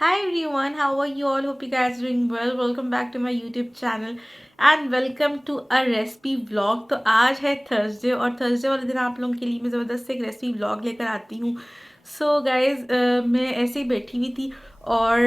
Hi everyone, how are you all? Hope you guys are doing well. Welcome back to my YouTube channel and welcome to a recipe vlog. तो आज है Thursday और Thursday वाले दिन आप लोगों के लिए मैं ज़बरदस्त से एक रेसिपी व्लॉग लेकर आती हूँ। सो गाइज मैं ऐसे ही बैठी हुई थी और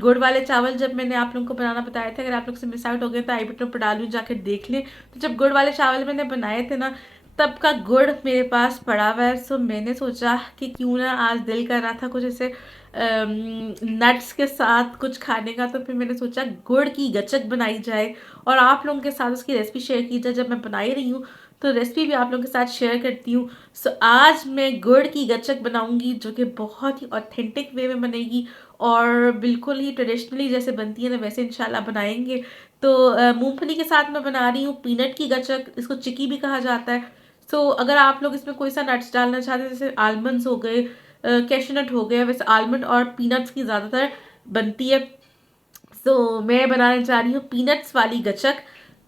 गुड़ वाले चावल जब मैंने आप लोगों को बनाना बताया था, अगर आप लोग से मिस आउट हो गए तो आई बटन पर डालूँ, जाकर देख लें। तो जब गुड़ वाले चावल मैंने बनाए थे ना, तब का गुड़ मेरे पास पड़ा हुआ है। सो मैंने सोचा कि क्यों ना, आज दिल कर रहा था कुछ ऐसे नट्स के साथ कुछ खाने का, तो फिर मैंने सोचा गुड़ की गचक बनाई जाए और आप लोगों के साथ उसकी रेसिपी शेयर की जाए। जब मैं बना ही रही हूँ तो रेसिपी भी आप लोगों के साथ शेयर करती हूँ। सो आज मैं गुड़ की गचक बनाऊंगी जो कि बहुत ही ऑथेंटिक वे में बनेगी और बिल्कुल ही ट्रेडिशनली जैसे बनती है ना वैसे इंशाल्लाह बनाएंगे। तो मूंगफली के साथ मैं बना रही हूँ पीनट की गचक, इसको चिक्की भी कहा जाता है। सो अगर आप लोग इसमें कोई सा नट्स डालना चाहते हैं, जैसे आलमंड्स हो गए, कैशनट हो गया, वैसे आलमंड और पीनट्स की ज़्यादातर बनती है। सो मैं बनाने जा रही हूँ पीनट्स वाली गचक।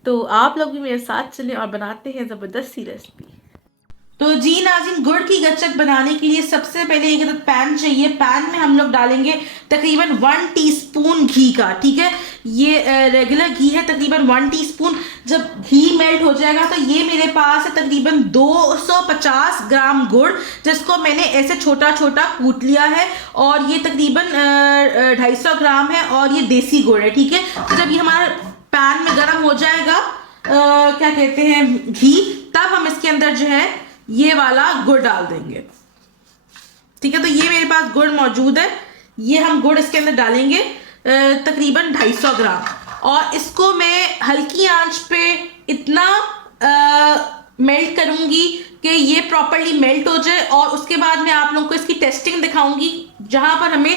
तो आप लोग भी मेरे साथ चलें और बनाते हैं ज़बरदस्त सी रेसिपी। तो जी नाज़रीन, गुड़ की गच्चक बनाने के लिए सबसे पहले एक पैन चाहिए। पैन में हम लोग डालेंगे तकरीबन 1 टीस्पून घी का, ठीक है। ये रेगुलर घी है, तकरीबन 1 टीस्पून। जब घी मेल्ट हो जाएगा तो ये मेरे पास है तकरीबन 250 ग्राम गुड़, जिसको मैंने ऐसे छोटा छोटा कूट लिया है। और ये तकरीबन 250 ग्राम है और ये देसी गुड़ है, ठीक है। तो जब ये हमारा पैन में गर्म हो जाएगा, क्या कहते हैं, घी, तब हम इसके अंदर जो है ये वाला गुड़ डाल देंगे, ठीक है। तो ये मेरे पास गुड़ मौजूद है, ये हम गुड़ इसके अंदर डालेंगे तकरीबन 250 ग्राम। और इसको मैं हल्की आंच पे इतना मेल्ट करूंगी कि ये प्रॉपरली मेल्ट हो जाए। और उसके बाद मैं आप लोगों को इसकी टेस्टिंग दिखाऊंगी। जहां पर हमें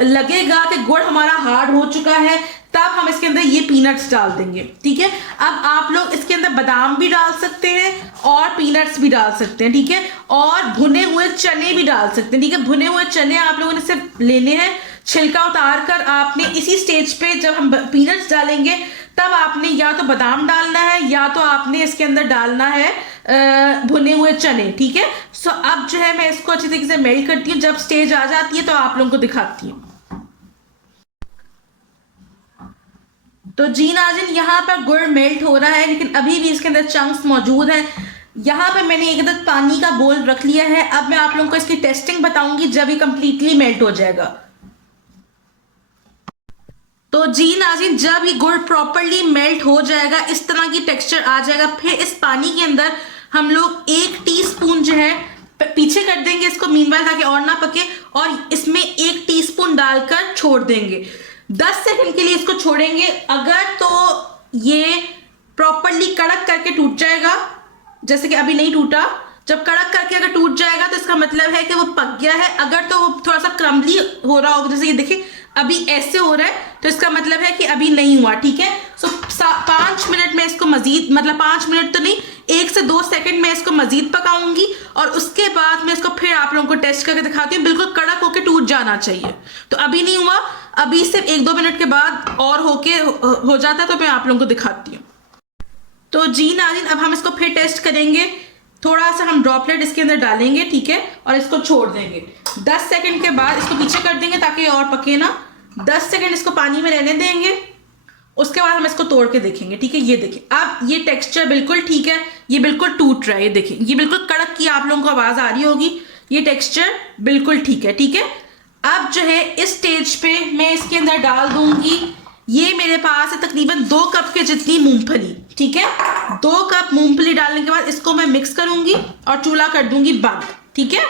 लगेगा कि गुड़ हमारा हार्ड हो चुका है, तब हम इसके अंदर ये पीनट्स डाल देंगे, ठीक है। अब आप लोग इसके अंदर बादाम भी डाल सकते हैं और पीनट्स भी डाल सकते हैं, ठीक है। और भुने हुए चने भी डाल सकते हैं, ठीक है। भुने हुए चने आप लोगों ने सिर्फ लेने हैं, छिलका उतार कर आपने इसी स्टेज पे जब हम पीनट्स डालेंगे तब आपने या तो बादाम डालना है या तो आपने इसके अंदर डालना है भुने हुए चने, ठीक है। सो अब जो है मैं इसको अच्छी तरीके से मेल्ट करती हूँ। जब स्टेज आ जाती है तो आप लोगों को दिखाती हूँ। तो जी नाज़रीन, यहाँ पर गुड़ मेल्ट हो रहा है, लेकिन अभी भी इसके अंदर चंक्स मौजूद हैं। यहाँ पे मैंने एक अदद पानी का बोल रख लिया है। अब मैं आप लोगों को इसकी टेस्टिंग बताऊंगी जब ये कंप्लीटली मेल्ट हो जाएगा। तो जी नाज़रीन, जब ये गुड़ प्रॉपरली मेल्ट हो जाएगा, इस तरह की टेक्सचर आ जाएगा, फिर इस पानी के अंदर हम लोग 1 टीस्पून जो है पीछे कर देंगे इसको मीनवाइल, ताकि और ना पके। और इसमें 1 टीस्पून डालकर छोड़ देंगे 10 सेकंड के लिए, इसको छोड़ेंगे। अगर तो ये प्रॉपरली कड़क करके टूट जाएगा, जैसे कि अभी नहीं टूटा, जब कड़क करके अगर टूट जाएगा तो इसका मतलब है कि वो पक गया है। अगर तो वो थोड़ा सा क्रम्बली हो रहा होगा, जैसे ये देखिए अभी ऐसे हो रहा है, तो इसका मतलब है कि अभी नहीं हुआ, ठीक है। सो 5 मिनट में इसको मजीद, मतलब 5 मिनट तो नहीं, 1 से 2 सेकंड में इसको मजीद पकाऊंगी। और उसके बाद मैं इसको फिर आप लोगों को टेस्ट करके दिखाती हूँ। बिल्कुल कड़क होके टूट जाना चाहिए। तो अभी नहीं हुआ, अभी सिर्फ 1-2 मिनट के बाद और हो जाता है तो मैं आप लोगों को दिखाती हूँ। तो जी नाज़रीन, अब हम इसको फिर टेस्ट करेंगे। थोड़ा सा हम ड्रॉपलेट इसके अंदर डालेंगे, ठीक है, और इसको छोड़ देंगे 10 सेकंड के बाद इसको पीछे कर देंगे ताकि और पके ना। 10 सेकंड इसको पानी में रहने देंगे, उसके बाद हम इसको तोड़ के देखेंगे, ठीक है। ये देखिए अब ये टेक्सचर बिल्कुल ठीक है, ये बिल्कुल टूट रहा है, ये देखिए ये बिल्कुल कड़क की आप लोगों को आवाज आ रही होगी। ये टेक्सचर बिल्कुल ठीक है, ठीक है। अब जो है इस स्टेज पे मैं इसके अंदर डाल दूंगी, ये मेरे पास है तकरीबन 2 कप के जितनी मूंगफली, ठीक है। 2 कप मूंगफली डालने के बाद इसको मैं मिक्स करूंगी और चूल्हा कर दूंगी बंद, ठीक है।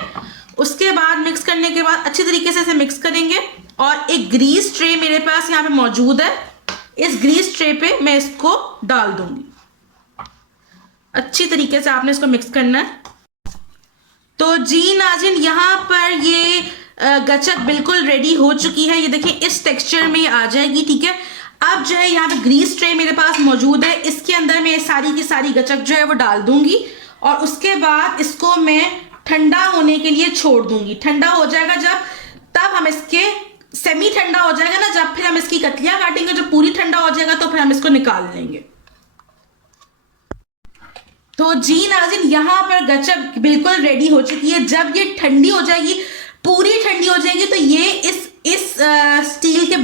उसके बाद मिक्स करने के बाद अच्छी तरीके से इसे मिक्स करेंगे। और एक ग्रीस ट्रे मेरे पास यहाँ पे मौजूद है, इस ग्रीस ट्रे पे मैं इसको डाल दूंगी। अच्छी तरीके से आपने इसको मिक्स करना है। तो जी नाज़रीन, यहाँ पर ये गचक बिल्कुल रेडी हो चुकी है। ये देखिए इस टेक्सचर में आ जाएगी, ठीक है। अब जो है यहाँ पे ग्रीस ट्रे मेरे पास मौजूद है, इसके अंदर मैं सारी की सारी गचक जो है वो डाल दूंगी। और उसके बाद इसको मैं ठंडा होने के लिए छोड़ दूंगी। ठंडा हो जाएगा जब, तब हम इसके सेमी ठंडा हो जाएगा ना जब, फिर हम इसकी कतलियां काटेंगे। जब पूरी ठंडा हो जाएगा तो फिर हम इसको निकाल लेंगे। तो जी नाज़रीन, यहाँ पर गचक बिल्कुल रेडी हो चुकी है। जब ये ठंडी हो जाएगी, पूरी ठंडी हो जाएगी, तो ये इस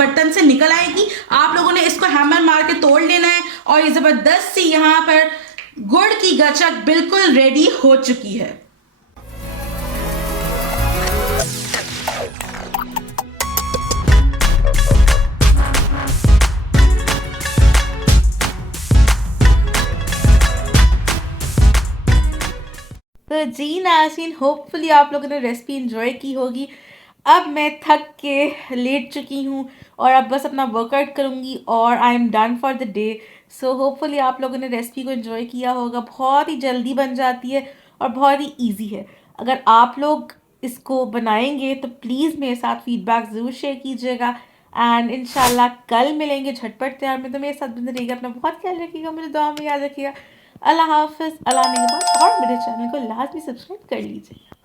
बर्तन से निकल आएगी। आप लोगों ने इसको हैमर मार के तोड़ लेना है और ये ज़बरदस्त सी यहाँ पर गुड़ की गचक बिल्कुल रेडी हो चुकी है। तो जी नाज़रीन, होपफुली आप लोगों ने रेसिपी एंजॉय की होगी। अब मैं थक के लेट चुकी हूँ और अब बस अपना वर्कआउट करूँगी और I am done for the day. So hopefully आप लोगों ने रेसिपी को एंजॉय किया होगा। बहुत ही जल्दी बन जाती है और बहुत ही ईजी है। अगर आप लोग इसको बनाएंगे तो प्लीज़ मेरे साथ फीडबैक ज़रूर शेयर कीजिएगा। एंड इंशाल्लाह कल मिलेंगे झटपट तैयार में। तो मेरे साथ बने रहिएगा, अपना बहुत ख्याल रखिएगा, मुझे दुआ में याद रखिएगा। अल्लाह हाफ़िज़। अल्लाह ने के बाद और मेरे चैनल को लाजमी सब्सक्राइब कर लीजिएगा।